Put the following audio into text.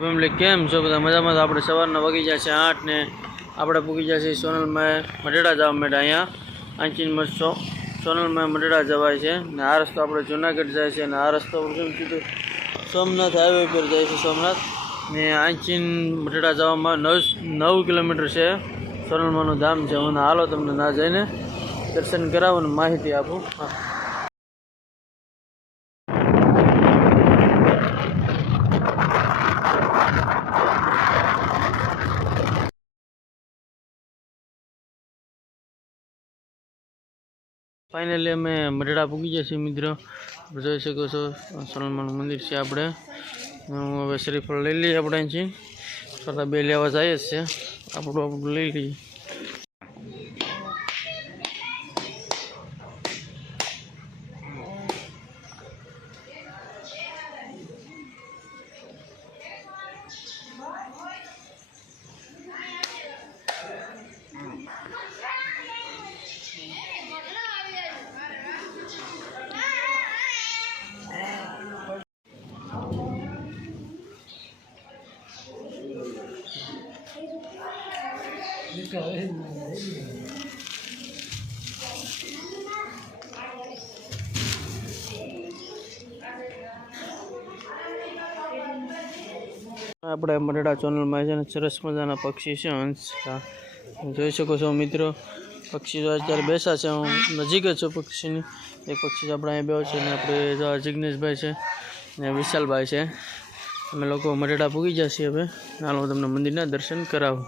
Family કેમ છો બધા મજામાં? તો આપણે સવારના વાગી જાય છે 8 ને આપણે પૂગી જાય છે સોનલમાં મઢેડા જવા માટે. અહીંયા આંચીનમાં સોનલમાં મઢેડા જવાય છે ને આ રસ્તો આપણે જુનાગઢ જાય છે અને આ રસ્તો કેમ સીધું સોમનાથ હાઈવે પર જાય છે. સોમનાથ ને આંચીન મઢેડા જવામાં 9 કિલોમીટર છે. સોનલમાનું ધામ છે. હું હાલો તમને ના જઈને દર્શન કરાવું ને માહિતી આપું. ફાઇનલી અમે મઢેડા પૂગી ગયા છીએ મિત્રો. જોઈ શકો છો સોનલમાનું મંદિર છે. આપણે હવે શ્રીફળ લઈ લઈએ. આપણે અહીંથી છતાં 2 લેવા જઈએ જ છે. આપણું લઈ લઈએ. આપણે મઢેડા સોનલમાં છે ને સરસ મજાના પક્ષી છે. હંસ જોઈ શકો છો મિત્રો. પક્ષી તો અત્યારે બેસા છે. હું નજીક જ છું પક્ષીની. એક પક્ષી આપણે અહીં બેઠો છે ને આપણે જિગ્નેશભાઈ છે ને વિશાલભાઈ છે. અમે લોકો મઢેડા પૂગી ગયા છીએ. હવે હાલ હું તમને મંદિરના દર્શન કરાવું.